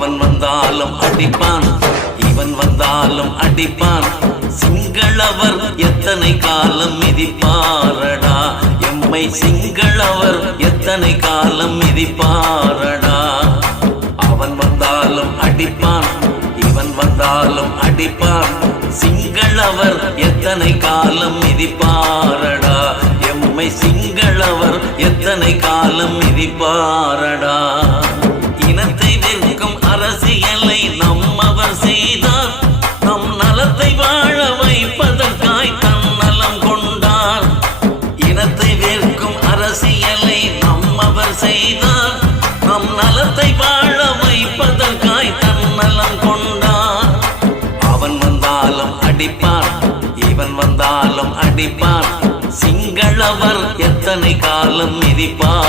அவன் வந்தாலும் அடிப்பான், இவன் வந்தாலும் அடிப்பான். சிங்களவர் எத்தனை காலம் மிதிப்பாரடா, எம்மை சிங்களவர் எத்தனை காலம் மிதிப்பாரடா. அவன் வந்தாலும் அடிப்பான், இவன் வந்தாலும் அடிப்பான். சிங்களவர் எத்தனை காலம் மிதிப்பாரடா, எம்மை சிங்களவர் எத்தனை காலம் மிதிப்பாரடா. இனத்தை வெறுக்கும் அரசியலை நம்மவர் செய்தார், நம் நலத்தை வாழ வைப்பதற்காய் தன்னலம் கொண்டார். இனத்தை வெறுக்கும் அரசியலை நம்மவர் செய்தார், நம் நலத்தை வாழ வைப்பதற்காய் தன்னலம் கொண்டார். அவன் வந்தாலும் அடிப்பான், இவன் வந்தாலும் அடிப்பான். சிங்களவர் எத்தனை காலம் மிதிப்பார்.